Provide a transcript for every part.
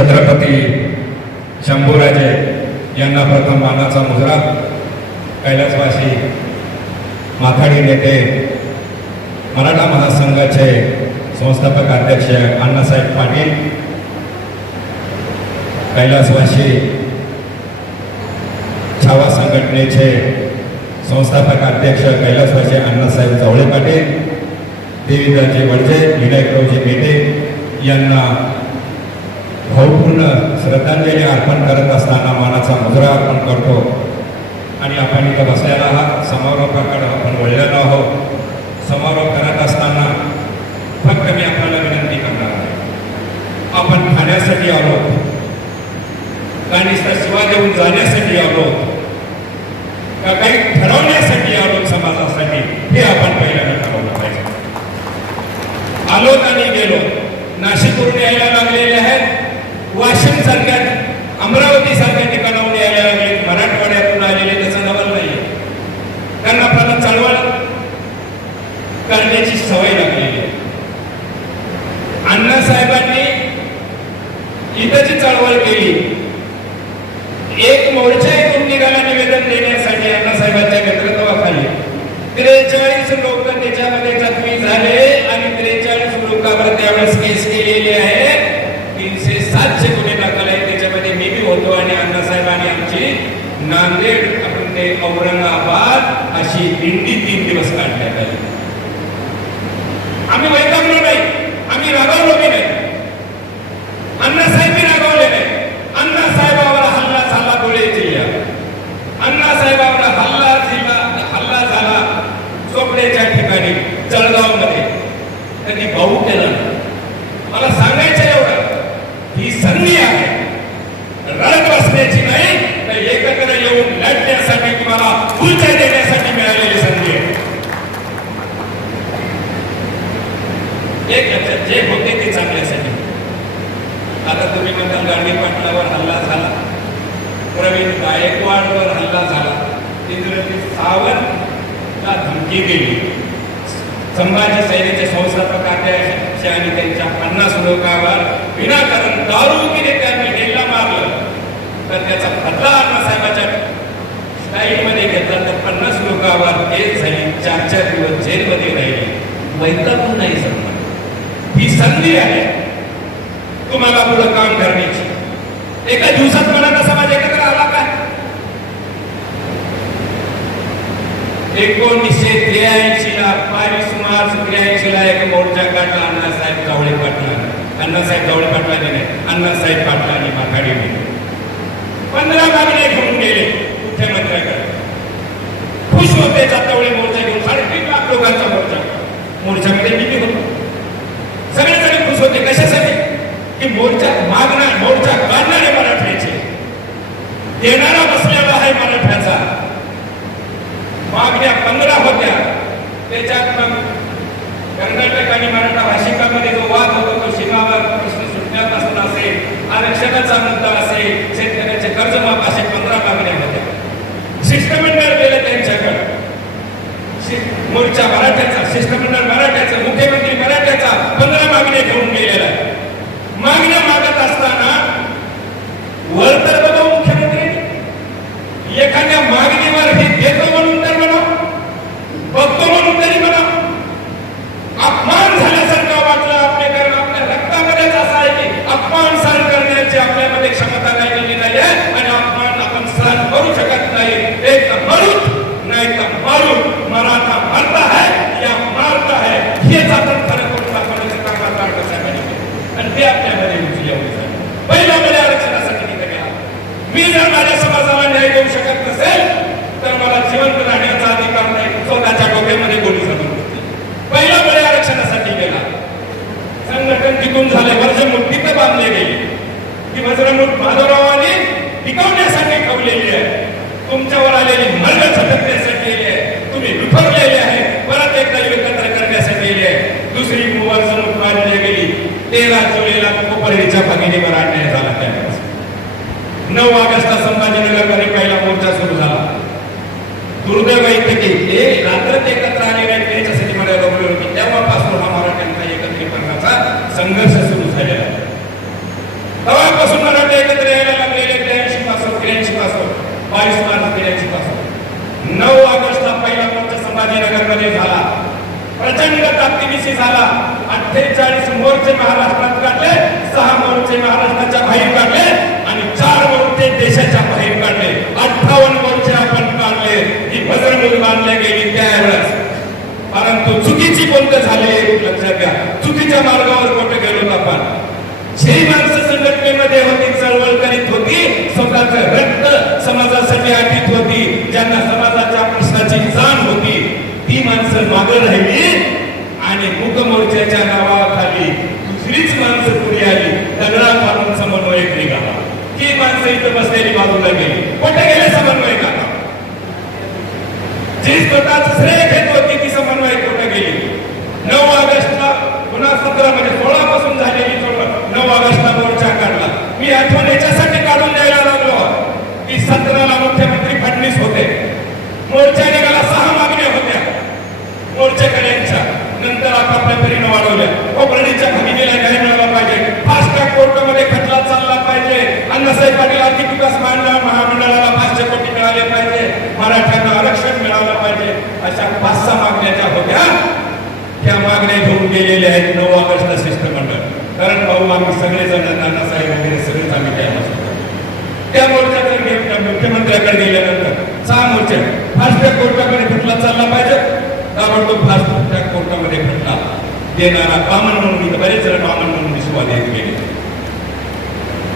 छत्रपती शंभूराजे यांना प्रथम मानाचा मुजरा. कैलासवासी माथाडी नेते मराठा महासंघाचे संस्थापक अध्यक्ष अण्णासाहेब पाटील कैलासवासी छावा संघटनेचे संस्थापक अध्यक्ष कैलासवासी अण्णासाहेब जावळे पाटील देवीदाजी वडजे विनायकरावजी मेटे यांना भावपूर्ण श्रद्धांजली अर्पण करत असताना मानाचा मुजरा अर्पण करतो. आणि आपण इथं बसलेला आहात समारोपाकडे आपण वळलेलो आहोत. समारोप करत असताना फक्त मी आपल्याला विनंती करणार आहे. आपण खाण्यासाठी आलो. काही नुसतं शिवा देऊन जाण्यासाठी आलो. का काही ठरवण्यासाठी आलो समाजासाठी हे आपण पहिल्यांदा ठरवलं पाहिजे. आलो आणि गेलो. नाशिकवरून यायला लागलेले आहेत. वाशिम सारख्या अमरावती सारख्या ठिकाणाहून यायला लागले. मराठवाड्यातून आलेले त्याचा नवल नाही त्यांना प्रथम चळवळ करण्याची सवय लागलेली अण्णासाहेबांनी इथं जी चळवळ केली. एक मोर्चा इथून निघाला निवेदन देण्यासाठी अण्णासाहेबांच्या नेतृत्वाखाली. त्रेचाळीस लोक त्याच्यामध्ये जखमी झाले आणि त्रेचाळीस लोकांवर त्यावेळेस केस केलेली आहे तीनशे सातशे गुन्हे दाखल आहेत त्याच्यामध्ये मी बी होतो आणि अण्णासाहेबांनी आमची नांदेड आपण ते औरंगाबाद अशी दिंडी तीन दिवस काढण्यात आली. आम्ही वैतागलो नाही आम्ही रागावलो बी नाही अण्णासाहेब बी रागावले नाही अण्णासाहेबावर हल्ला झाला धुळे जिल्ह्यात अण्णासाहेबावर हल्ला जिल्हा हल्ला झाला चोपडेच्या ठिकाणी जळगावमध्ये त्यांनी भाऊ केला नाही. मला सांगायचं एवढं ही संधी आहे रडत बसण्याची नाही तर एकत्र येऊन लढण्यासाठी तुम्हाला पुढच्या देण्यासाठी मिळालेली संधी आहे एक लक्षात जे होते ते चांगल्यासाठी आता तुम्ही म्हणताल गांधी पाटलावर हल्ला झाला प्रवीण गायकवाडवर हल्ला झाला इंद्रजित सावंतला धमकी दिली संभाजी सैन्याचे संस्थापक अध्यक्ष आणि त्यांच्या पन्नास विनाकारण दारुगिरी त्यांनी हेल्ला मारलं तर त्याचा बदला अण्णासाहेबाच्या स्टाईलमध्ये घेतला तर पन्नास लोकांवर केस झाली चार चार दिवस जेलमध्ये राहिले. वैतागून नाही समजा ही संधी आहे. तुम्हाला पुढं काम करण्याची. एका दिवसात मराठा समाज एकत्र आला काय एकोणीसशे त्र्याऐंशी ला बावीस मार्च त्र्याऐंशी ला एक मोर्चा काढला अण्णासाहेब जावळे अण्णासाहेब जावळे पाटलांनी नाही. अण्णासाहेब पाटलांनी माथाडीने पंधरा मागणे घेऊन गेले. मुख्यमंत्र्याकडे खुश होते जातावळे मोर्चा घेऊन. साडेतीन लाख लोकांचा मोर्चा. मोर्चाकडे किती होतो. सगळेजण खुश होते. कशासाठी? की मोर्चा मागणार मोर्चा काढणारे मराठ्याचे. देणारा बसलेला आहे मराठ्याचा. मागण्या पंधरा होत्या. त्याच्यात मग कर्नाटक आणि मराठा भाषिकांमध्ये जो वाद होतो तो सीमावर प्रश्न सुटण्यापासून असेल आरक्षणाचा मुद्दा असेल शेतकऱ्याचे कर्जमाफ असे पंधरा मागण्या होत्या शिष्टमंडळ गेलं त्यांच्याकडे. मोर्चा मराठ्याचा शिष्टमंडळ मराठ्याचा मुख्यमंत्री मराठ्याचा पंधरा मागण्या घेऊन गेलेला आहे. मागण्या मागत असताना वर तर बघा मुख्यमंत्री. एखाद्या मागणीवर हे देतो म्हणून तर म्हणा बघतो म्हणून तरी म्हणा अपमान झाल्यासारखं वाटलं आपले कारण आपल्या रक्तामध्येच असं आहे की अपमान सहन करण्याची आपल्यामध्ये क्षमता राहिलेली नाही आहे आणि अपमान आपण सहन करू शकत नाही एक तर मरून नाही तर मारून मराठा मरता है या मारता है हेच आपण खरं करून दाखवण्याचं काम आता आठवसाहेबांनी केलं. आणि ते आपल्यामध्ये उचलले होते पहिल्या मध्ये आरक्षणासाठी तिथे गेला मी जर माझ्या समाजाला न्याय देऊ शकत नसेल तर मला जिवंत राहण्याचा अधिकार नाही स्वतःच्या डोक्यामध्ये गोळी समजून घेतली. पहिला मध्ये आरक्षणासाठी गेला संघटन टिकून झाले वर्जमूठ तिथं बांधले गेले ती वज्रमूठ माधवरावांनी टिकवण्यासाठी ठेवलेली आहे तुमच्यावर आलेली मर्ग छटकण्यासाठी गेली आहे तुम्ही विफरलेले आहे परत एकदा एकत्र करण्यासाठी गेली आहे दुसरी वर्जमूठ मारली गेली तेरा जुलैला भगिनीवर अन्याय झाला त्यावेळेस नऊ ऑगस्टला संभाजीनगर संभाजीनगरमध्ये पहिला मोर्चा सुरू झाला. दुर्दैव इथे की हे रात्र एकत्र आलेले आहेत त्याच्यासाठी मला रमले होते तेव्हापासून हा मराठ्यांचा एकत्रीकरणाचा संघर्ष सुरू झालेला आहे तेव्हापासून मराठे एकत्र यायला लागलेले त्र्याऐंशी पासून त्र्याऐंशी पासून बावीस मार्च त्र्याऐंशी पासून नऊ ऑगस्टला पहिला मोर्चा संभाजीनगरमध्ये झाला प्रचंड ताकदीनिशी झाला अठ्ठेचाळीस मोर्चे महाराष्ट्रात काढले सहा मोर्चे महाराष्ट्राच्या बाहेर काढले आणि चार मोर्चे देशाच्या बाहेर काढले अठ्ठावन्न मोर्चे आपण काढले ही बजरंग बांधल्या गेली त्यावेळेस परंतु चुकीची झाले लक्षात घ्या. चुकीच्या मार्गावर कुठे गेलो आपण? जी माणसं संघटनेमध्ये होती चळवळ करीत होती स्वतःच रक्त समाजासाठी आटीत होती ज्यांना समाजाच्या प्रश्नाची जाण होती ती माणसं मागे राहिली आणि मुक मोर्चाच्या नावाखाली दुसरीच माणसं पुढे आली. दगडा मारून समन्वयक निघाला. ती माणसं इथं बसलेली बाजूला गेली. कुठे गेले समन्वयक आता? जी स्वतःच श्रेय घेत होती ती समन्वय कुठे गेली नऊ ऑगस्टला पुन्हा सतरा म्हणजे सोळा पासून झालेली नऊ ऑगस्टला मोर्चा काढला. मी आठवण याच्यासाठी काढून द्यायला लागलो की सतराला मुख्यमंत्री फडणवीस होते मोर्चा निघाला सहा मागण्या होत्या मोर्चेकऱ्यांच्या नंतर आपापल्या परीनं वाढवल्या कोकणीच्या भगिनीला न्याय मिळाला पाहिजे फास्ट ट्रॅक कोर्टामध्ये खटला चालला पाहिजे अण्णासाहेब पाटील आर्थिक विकास महामंडळ महामंडळाला पाचशे कोटी मिळाले पाहिजे मराठ्यांना आरक्षण मिळालं पाहिजे अशा पाच सहा मागण्या ज्या होत्या त्या मागण्या घेऊन गेलेल्या आहेत नऊ ऑगस्टला शिष्टमंडळ कारण भाऊ आम्ही सगळेजण नानासाहेब वगैरे सगळेच आम्ही त्या त्या मोर्चाकडे मुख्यमंत्र्याकडे गेल्यानंतर सहा मोर्चे. फास्ट ट्रॅक कोर्टाकडे खटला चालला पाहिजे. ताबडतोब फास्ट ट्रॅक कोर्टामध्ये खटला देणारा बामण म्हणून इथं बरेच जण बामण म्हणून विश्वास देत गेले.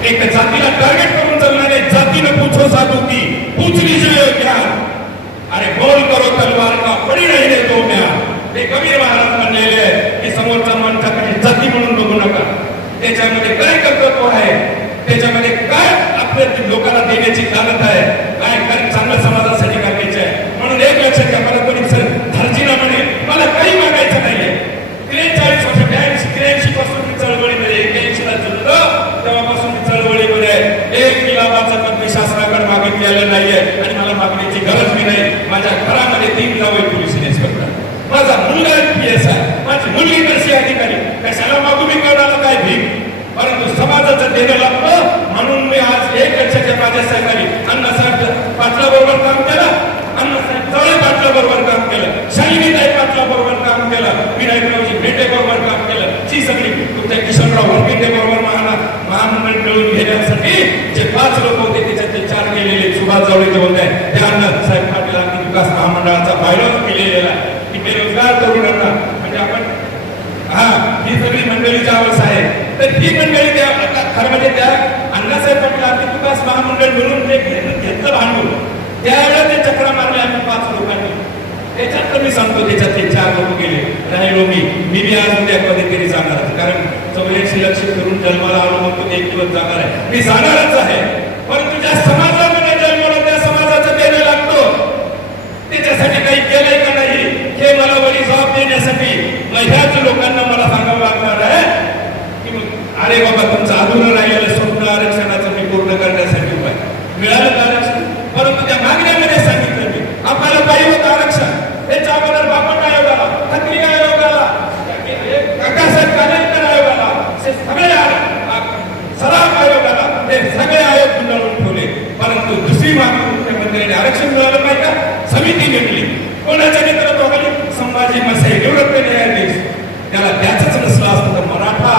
एक जातीला टार्गेट करून चालणारे जातीनं पूछो साधू की पूछली लीजिए क्या अरे बोल करो तलवार का? पडी नाही देतो म्या ते कबीर महाराज म्हणलेले की समोरचा माणसाकडे जाती म्हणून बघू नका. त्याच्यामध्ये काय कर्तृत्व आहे? त्याच्यामध्ये काय आपल्या लोकांना देण्याची ताकद आहे? काय काय चांगल्या समाजासाठी करायचे आहे? म्हणून एक लक्षात घ्या मला कोणी सर धर्जीना म्हणे मला काही मागायचं नाहीये. त्रेचाळीस वर्ष ब्याऐंशी त्र्याऐंशी पासून मी चळवळीमध्ये एक्याऐंशी ला तेव्हापासून मी चळवळीमध्ये आहे. एक लाभाचा पण मी शासनाकडे मागितलेलं नाहीये आणि मला मागण्याची गरज बी नाही. माझ्या घरामध्ये तीन लावे पोलीस इन्स्पेक्टर माझा मुलगा पी आहे माझी मुलगी कशी अधिकारी. कशाला मागू मी करणारा काय भीक परंतु समाजाचं देणं लागतं म्हणून मी आज एक वर्षाच्या माझ्या सहकारी अण्णासाहेब पाटला बरोबर काम केलं. अण्णासाहेब तळे पाटला बरोबर काम केलं. शालिनीताई पाटला बरोबर काम केलं. विनायकरावजी भेटे बरोबर काम केलं. जी सगळी तुमच्या किशनराव वरपिंडे बरोबर महाना महामंडळ मिळून घेण्यासाठी जे पाच लोक होते त्याच्यातले चार गेलेले सुभाष जावळे जे होते. ते अण्णासाहेब पाटील आर्थिक विकास महामंडळाचा बायलॉज केलेला आहे. की बेरोजगार तरुणांना म्हणजे आपण हा ही सगळी मंडळीची अवस्था आहे तर ही मंडळी त्या खरं म्हणजे त्या अण्णासाहेब पाटील आर्थिक विकास महामंडळ मिळून ते घेतलं घेतलं भांडवल त्यावेळेला ते चक्रा मारले आम्ही पाच लोकांनी. त्याच्यात मी सांगतो त्याच्यात ते चार लोक गेले. राहिलो मी. मी बी आज उद्या कधीतरी जाणार कारण चौऱ्याऐंशी लक्ष करून जन्माला आलो म्हणतो एक दिवस जाणार आहे. मी जाणारच आहे. परंतु ज्या समाजामध्ये जन्मलो त्या समाजाचं देणं लागतो त्याच्यासाठी काही केलंय का नाही हे मला करण्यासाठी मग ह्याच लोकांना मला सांगावं लागणार आहे की अरे बाबा तुमचं अधुरा राहिलेलं स्वप्न आरक्षणाचं मी पूर्ण करण्यासाठी उपाय मिळालं का आरक्षण? परंतु त्या मागण्यामध्ये सांगितलं मी आपल्याला पाहिजे होतं आरक्षण. त्याच्या अगोदर बापट आयोगाला खत्री आयोगाला काकासाहेब कालेकर आयोगाला हे सगळे आयोग सराफ आयोगाला हे सगळे आयोग गुंडाळून ठेवले. परंतु दुसरी मागणी मुख्यमंत्र्यांनी आरक्षण मिळालं पाहिजे का समिती नेमली कोणाच्या नेतृत्वाखाली संभाजी मसाई निवृत्त न्यायाधीश त्याला त्याच नसलं असतं तर मराठा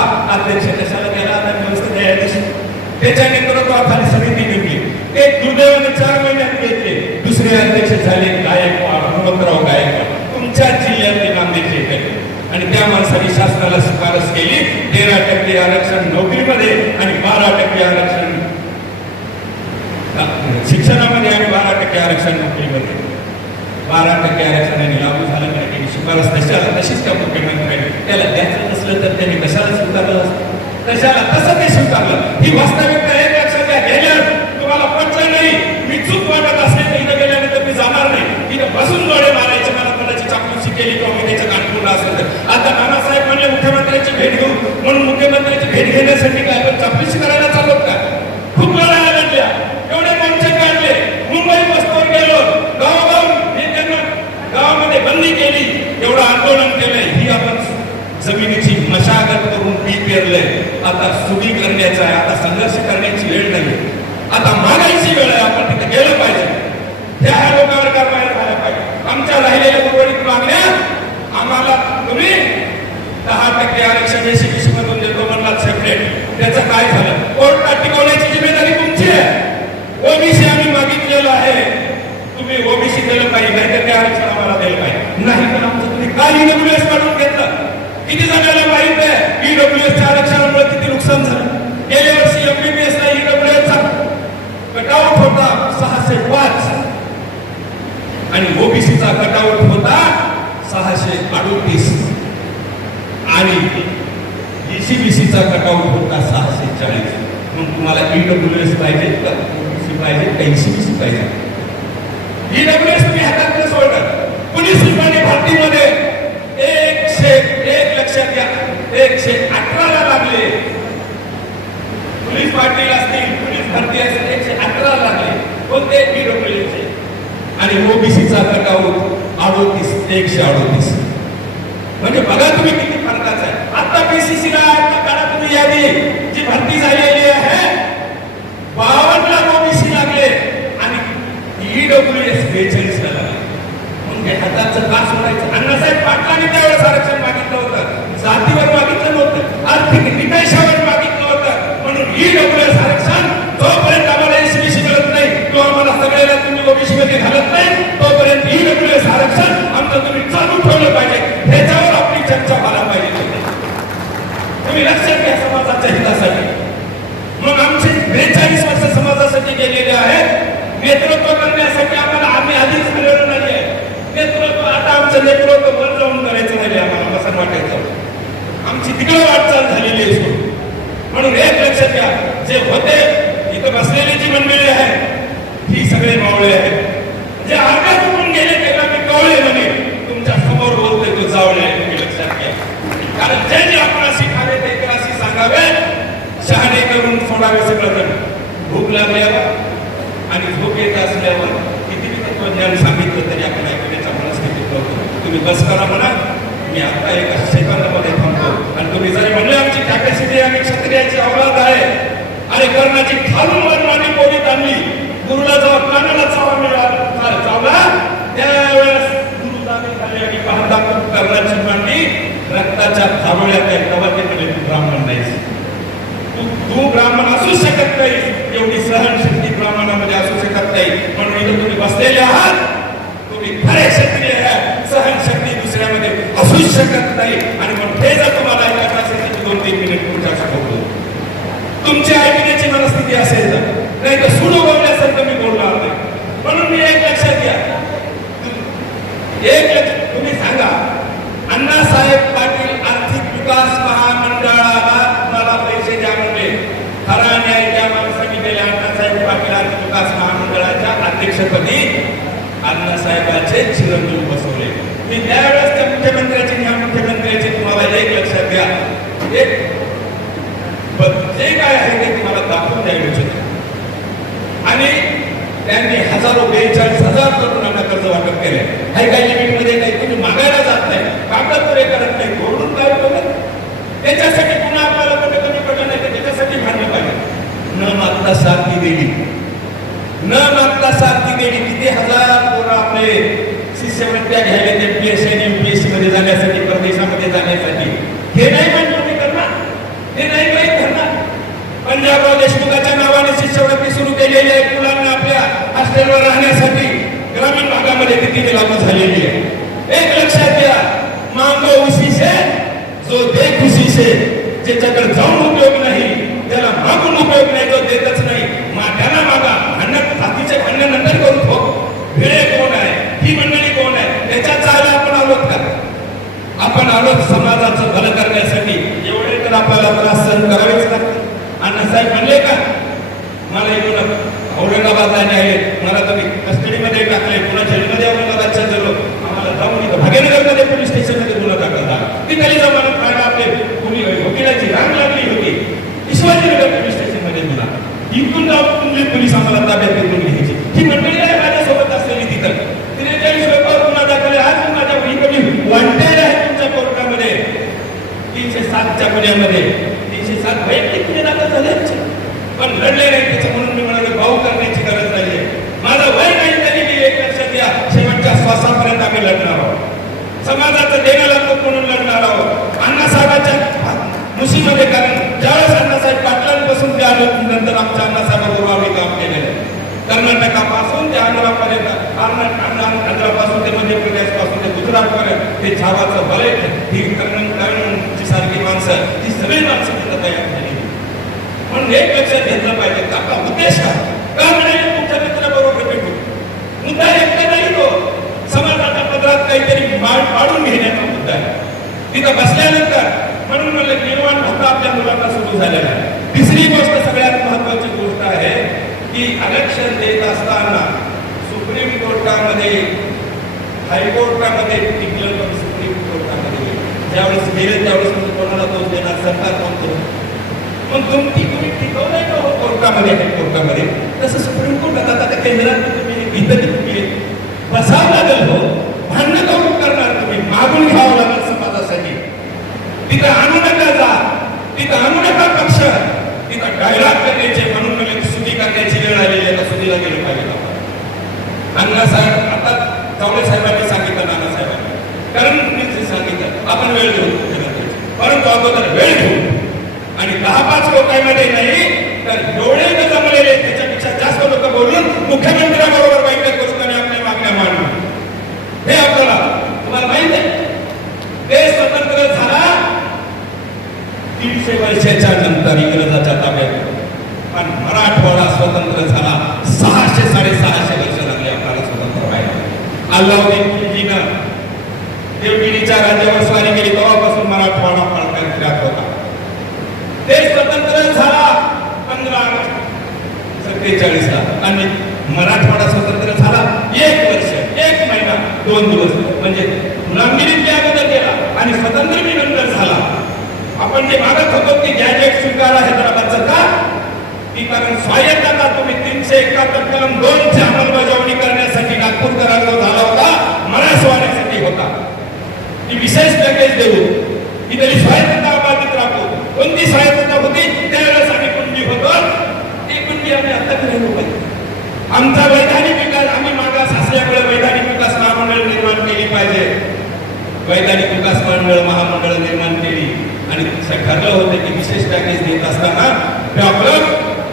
अध्यक्ष कशाला त्याला आता व्यवस्थित न्यायाधीश त्याच्या नेतृत्वाखाली समिती नेमली ते दुर्दैवाने चार महिन्यात घेतले. दुसरे अध्यक्ष झाले गायकवाड हनुमंतराव गायकवाड. तुमच्या जिल्ह्यातले नामदेश केले आणि त्या माणसाने शासनाला शिफारस केली. तेरा टक्के आरक्षण नोकरीमध्ये आणि बारा टक्के आरक्षण शिक्षणामध्ये आणि बारा टक्के आरक्षण नोकरीमध्ये. बारा टक्के आरक्षणाने लागू झालं नाही. त्यांनी शिफारस तशाला तशीच त्या मुख्यमंत्र्यांनी त्याला द्यायचं नसलं तर त्यांनी कशाला स्वीकारलं असतं? कशाला? तसं ते स्वीकारलं? ही वास्तविकता एक लक्षात घ्या तुम्हाला पटलं नाही. मी चूक वाटत असले तर इथं गेल्यानंतर मी जाणार नाही. इथं बसून गोळे मारायचे मला कोणाची चाकूची केली किंवा मी त्याचं कानपूर्ण असेल तर. आता नानासाहेब म्हणले मुख्यमंत्र्यांची भेट घेऊ. म्हणून मुख्यमंत्र्यांची भेट घेण्यासाठी काय आपण चापलीशी करायला चाललो का खूप लढाया लढल्या एवढे मोर्चे काढले मुंबई बसवर गेलो गावोगाव नेत्यांना गावामध्ये बंदी केली एवढं आंदोलन केलंय ही आपण जमिनीची मशागत करून पीक पेरलंय आता सुधी करण्याचं आहे. आता संघर्ष करण्याची वेळ नाही आता मागायची वेळ आहे. आपण तिथे गेलं पाहिजे. त्या लोकांवर कारवाई झाल्या पाहिजे. आमच्या राहिलेल्या उर्वरित मागण्या आम्हाला तुम्ही दहा टक्के आरक्षण एसीबीसी मधून देतो म्हणला सेपरेट त्याचं काय झालं? कोर्टात टिकवण्याची जिम्मेदारी तुमची आहे. ओबीसी आम्ही मागितलेलं आहे. तुम्ही ओबीसी दिलं पाहिजे. नाहीतर ते आरक्षण आम्हाला दिलं पाहिजे. नाही तर आमचं तुम्ही काल ईडब्ल्यूएस काढून घेतलं. किती जणांना माहीत आहे? ईडब्ल्यूएस आरक्षण किती नुकसान झालं गेल्या वर्षी एमबीबीएस ला ईडब्ल्यूएसचा कटआउट होता सहाशे पाच आणि ओबीसीचा कटआउट होता सहाशे अडोतीस. आणि ईसीबीसीचा कटआउट होता सहाशे चाळीस. मग तुम्हाला ईडब्ल्यूएस पाहिजे का? ओबीसी पाहिजे का ईसीबीसी पाहिजे? ईडब्ल्यूएस तुम्ही हातात सोडलं. पोलीस विभागाने भरतीमध्ये एकशे एक लक्षात घ्या. एकशे अठराला लागले पोलीस पाटील असतील पोलीस भरती असतील एकशे अठरा लागले कोणते ईडब्ल्यूएसचे आणि ओबीसीचा कटआउट अडोतीस एकशे अडोतीस. म्हणजे बघा तुम्ही किती फरकाचा आहे. आता पीसीसी ला आता काढा तुम्ही यादी जी भरती झालेली आहे. बावन्न लाख ओबीसी लागले. आणि ईडब्ल्यूएस बेचाळीस ला लागले. म्हणजे हाताचं का सोडायचं? अण्णासाहेब पाटलांनी त्यावेळेस आरक्षण मागितलं होतं. जाती मागितलं नव्हतं आर्थिक निकषावर मागितलं होतं म्हणून ईडब्ल्यूएस आरक्षण जोपर्यंत आम्हाला एसबीसी मिळत नाही तो आम्हाला सगळ्याला कधी घालत नाही. तोपर्यंत ईडब्ल्यूएस आरक्षण आमचं तुम्ही चालू ठेवलं पाहिजे. ह्याच्यावर आपली चर्चा व्हायला पाहिजे. तुम्ही लक्षात घ्या समाजाच्या हितासाठी. मग आमचे बेचाळीस वर्ष समाजासाठी गेलेले आहेत. नेतृत्व करण्यासाठी आम्हाला आम्ही आधीच मिळवलं नाहीये. नेतृत्व आता आमचं नेतृत्व वर जाऊन करायचं नाही आम्हाला असं वाटायचं. आमची तिकडे वाटचाल झालेली आहे म्हणून एक लक्षात घ्या जे होते इथं बसलेली जी मंडळी आहे ही सगळे मावळे आहेत. जे आकाश उठून गेले त्याला मी कवळे म्हणे. तुमच्यासमोर बोलतोय तो जावळे तुम्ही लक्षात घ्या. कारण जे जे आपण अशी खाणे ते तर अशी सांगावे शहाणे करून सोडावे सगळं जण. भूक लागल्यावर आणि झोप येत असल्यावर किती तत्वज्ञान सांगितलं तरी आपण ऐकण्याचा मनस्थितीत होतो तुम्ही बस करा म्हणा. मी आता एका सेकंदामध्ये थांबतो. आणि तुम्ही जरी म्हणले आमची कॅपॅसिटी आम्ही क्षत्रियाची अवलाद आहे. आणि कर्णाची खालून वरमानी पोलीत आणली. गुरुला जेव्हा कानाला चावा मिळाला. चावला त्यावेळेस गुरु जागे झाले आणि पाहता कर्णाची मांडी रक्ताच्या थारोळ्यात आहे तेव्हा ते तू ब्राह्मण नाहीस तू तू ब्राह्मण असू शकत नाही एवढी सहनशक्ती ब्राह्मणामध्ये असू शकत नाही म्हणून इथं तुम्ही बसलेले आहात तुम्ही खरे क्षत्रिय आहे सहनशक्ती दुसऱ्यामध्ये असूच शकत नाही आणि मग हे जर तुम्हाला ऐकायचं असेल तर मी दोन तीन मिनिट पुढच्या शिकवतो तुमची ऐकण्याची मनस्थिती असेल तर नाही तर सुडू बोलण्यासारखं मी बोलणार नाही म्हणून मी एक लक्षात घ्या एक लक्ष तुम्ही सांगा अण्णासाहेब पाटील आर्थिक विकास महामंडळाला तुम्हाला पैसे द्या म्हणले खरा न्याय त्या माणसाने दिले अण्णासाहेब पाटील आर्थिक विकास महामंडळाच्या अध्यक्षपदी अण्णासाहेबांचे चिरंजीव बसवले. मी त्यावेळेस त्या मुख्यमंत्र्याचे ह्या मुख्यमंत्र्याचे तुम्हाला एक लक्षात घ्या. एक जे काय आहे ते तुम्हाला दाखवून द्यायला इच्छित आणि त्यांनी हजारो बेचाळीस हजार तरुणांना कर्ज वाटप केले काही काही लिमिटमध्ये मध्ये काही तुम्ही मागायला जात नाही. कागदपुरे करत नाही. घोडून काय बोलत त्याच्यासाठी पुन्हा आपल्याला कुठे कमी पडलं नाही त्याच्यासाठी भांडलं पाहिजे. न मागता साथ दिली न मागता साथी दिली किती हजार पोरं आपले शिष्यवृत्त्या घ्यायला ते पीएस एन सी मध्ये जाण्यासाठी परदेशामध्ये जाण्यासाठी. हे नाही मंजूर मी करणार? हे नाही माहीत करणार पंजाबराव देशमुखाच्या नावाने शिष्यवृत्ती सुरू केलेली आहे मुलांना आपल्या हॉस्टेलवर राहण्यासाठी. ग्रामीण भागामध्ये किती तिथे लागू झालेली आहे? एक लक्षात घ्या मांगो उसी से जो दे खुशी से ज्याच्याकडे जाऊन उपयोग नाही त्याला मागून उपयोग नाही जो देतच नाही मा त्याला मागा. भांडण जातीचे भांडण नंतर करू हो भिडे कोण आहे? ही मंडळी कोण आहे? त्याच्या जायला आपण आलोत का? आपण आलोत समाजाचं भलं करण्यासाठी. एवढे तर आपल्याला त्रास सहन करावेच लागते अण्णासाहेब म्हणले का? मला इकडून औरंगाबादला न्यायले मला तुम्ही कस्टडीमध्ये टाकले पुन्हा जेलमध्ये औरंगाबादच्या झालो आम्हाला जाऊन इथं भाग्यनगरमध्ये पोलीस स्टेशनमध्ये गुन्हा दाखल झाला तिथली जमानत काढा आपले कुणी वकिलाची रांग लागली होती शिवाजीनगर पोलीस स्टेशनमध्ये गुन्हा इथून जाऊन तुमचे पोलीस आम्हाला ताब्यात घेऊन घ्यायची ही मंडळी आहे माझ्यासोबत असलेली तिथं तिने चाळीस लोकांवर गुन्हा दाखल आहे आज माझ्या इकडे वॉन्टेड आहे तुमच्या कोर्टामध्ये तीनशे सातच्या गुन्ह्यामध्ये तीनशे सात वैयक्तिक गुन्हे दाखल झाले आहेत. कर्नाटकापासून ते आंध्रापर्यंत कर्नाटक आंध्रापासून ते मध्य प्रदेशपासून ते गुजरातपर्यंत ते छावाचं बलेट ही कर्ण कर्णची सारखी माणसं ही सगळी माणसं तिथं तयार झाली. पण एक लक्षात घेतलं पाहिजे आपला उद्देश काय? का म्हणाले तुमच्या मित्राबरोबर भेटू? मुद्दा एकटा नाही तो. समाजाच्या पदरात काहीतरी माड पाडून घेण्याचा मुद्दा आहे. तिथं बसल्यानंतर म्हणून म्हणलं निर्माण होता आपल्या मुलांना सुरू झालेला आहे. तिसरी गोष्ट सगळ्यात महत्वाची गोष्ट आहे की आरक्षण देत असताना सुप्रीम कोर्टामध्ये हायकोर्टामध्ये टिकलं पण सुप्रीम कोर्टामध्ये ज्यावेळेस गेले त्यावेळेस म्हणजे कोणाला दोष देणार? सरकार कोणतो मग तुमची तुम्ही टिकवलंय का हो कोर्टामध्ये हायकोर्टामध्ये? तसं सुप्रीम कोर्टात आता त्या केंद्रात तुम्ही इथं तुम्ही बसावं लागेल हो भांडण करून करणार तुम्ही? मागून घ्यावं लागेल समाजासाठी. तिथं आणू नका जा. तिथं आणू नका पक्ष. तिथं डायलॉग करण्याचे म्हणून म्हणजे सुधी करण्याची वेळ आलेली आहे सुधीला गेलं पाहिजे आपण. अण्णा साहेब आता चौले साहेबांनी सांगितलं नाना साहेबांनी. कारण मी जे सांगितलं आपण वेळ घेऊ परंतु अगोदर वेळ घेऊ आणि दहा पाच लोकांमध्ये नाही तर एवढे न जमलेले त्याच्यापेक्षा जास्त लोक बोलून मुख्यमंत्र्यांबरोबर बैठक करून आणि आपल्या मागण्या मांडू हे आपल्याला तुम्हाला माहीत आहे? ते स्वतंत्र झाला. तीनशे वर्षाच्या नंतर इंग्रजाच्या ताब्यात. पण मराठवाडा स्वतंत्र झाला सहाशे साडेसहाशे वर्ष लागले आपल्याला स्वतंत्र व्हायला अल्लाउद्दीन खिलजीनं देवगिरीच्या राज्यावर स्वारी केली तेव्हापासून मराठवाडा पालकांत फिरत होता. देश स्वतंत्र झाला पंधरा ऑगस्ट सत्तेचाळीस ला आणि मराठवाडा स्वतंत्र झाला एक वर्ष एक महिना दोन दिवस. म्हणजे गुलामगिरीत अगोदर गेला आणि स्वतंत्र मी नंतर झाला. आपण जे मागत होतो की गॅजेट स्वीकारा हैदराबादचं का की कारण स्वायत्तता तुम्ही तीनशे एकाहत्तर कलम दोन अंमलबजावणी नागपूरकरांवर झाला होता मराठवाड्यासाठी होता. ती विशेष पॅकेज देऊ की त्याची स्वायत्तता अबाधित राखू कोणती स्वायत्तता होती त्यावेळेस आम्ही कुंडी होतो ती कुंडी आम्ही आता करायला पाहिजे आमचा वैधानिक विकास आम्ही मागास असल्यामुळे वैधानिक विकास महामंडळ निर्माण केली पाहिजे. वैधानिक विकास मंडळ महामंडळ निर्माण केली. आणि ठरलं होतं की विशेष पॅकेज देत असताना प्रॉब्लेम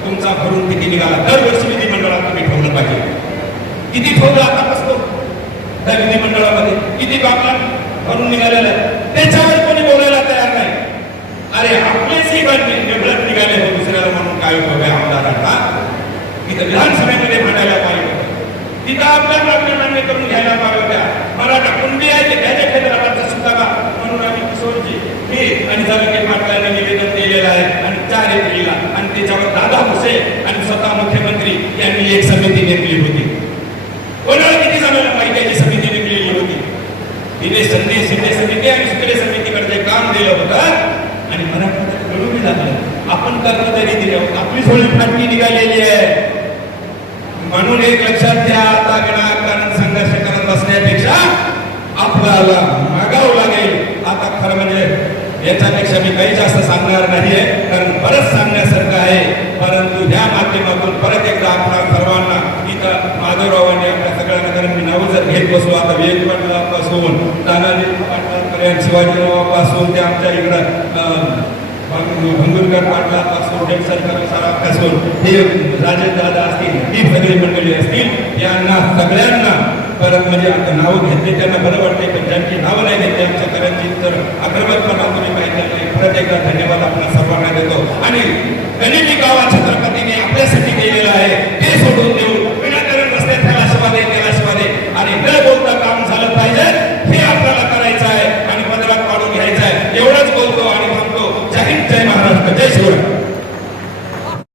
तुमचा भरून किती निघाला. दरवर्षी विधिमंडळात तुम्ही ठेवलं पाहिजे. किती ठेवलं आता बसतो? त्या विधिमंडळामध्ये. किती बाबा भरून निघालेलं आहे त्याच्यावर कोणी बोलायला तयार नाही. अरे आपलेच ही बातमी. निवडत निघाले हो दुसऱ्याला म्हणून काय उपयोग आहे आमदारांना तिथं विधानसभेमध्ये मांडायला पाहिजे तिथं आपल्या मागण्या मान्य करून घ्यायला पाहिजे होत्या. मराठा कुंडी आहे ते त्याच्या हैदराबादचा सुद्धा का म्हणून आम्ही किशोरजी मी आणि झालं पाटलांनी निवेदन दिलेलं आहे. आणि चार एप्रिलला. आणि त्याच्यावर दादा भुसे आणि स्वतः मुख्यमंत्री यांनी एक समिती नेमली होती कोणाला किती जणांना माहिती आहे जी समिती नेमलेली होती तिने संधी शिंदे समिती आणि सुकले समितीकडे काम दिलं होतं. आणि मराठवाड्यात कळून लागलं. आपण कर्मचारी दिले आपली सोळी फाटकी निघालेली आहे. म्हणून एक लक्षात घ्या आता कारण संघर्ष करत बसण्यापेक्षा आपल्याला मागावं लागेल. आता खरं म्हणजे याच्यापेक्षा मी काही जास्त सांगणार नाहीये कारण बरंच सांगण्यासारखं आहे. परंतु ह्या माध्यमातून परत एकदा आपल्या सर्वांना इथं माधवरावांनी आपल्या कारणकरण मी नावं जर घेत बसलो आता वेग तानाजी पाटलापर्यंत शिवाजीरावापासून ते आमच्या इकडं भंगुरकर पाटलापासून डेट सरकारपासून हे राजेदादा असतील ही सगळी मंडळी असतील यांना सगळ्यांना परत म्हणजे आता नावं घेतली त्यांना बरं वाटते पण ज्यांची नावं नाही घेतली आमच्या करांची तर आक्रमकपणा तुम्ही पाहिजे परत धन्यवाद आपण सर्वांना देतो. आणि गणिती गावा छत्रपतीने आपल्यासाठी केलेलं आहे ते सोडून criatura.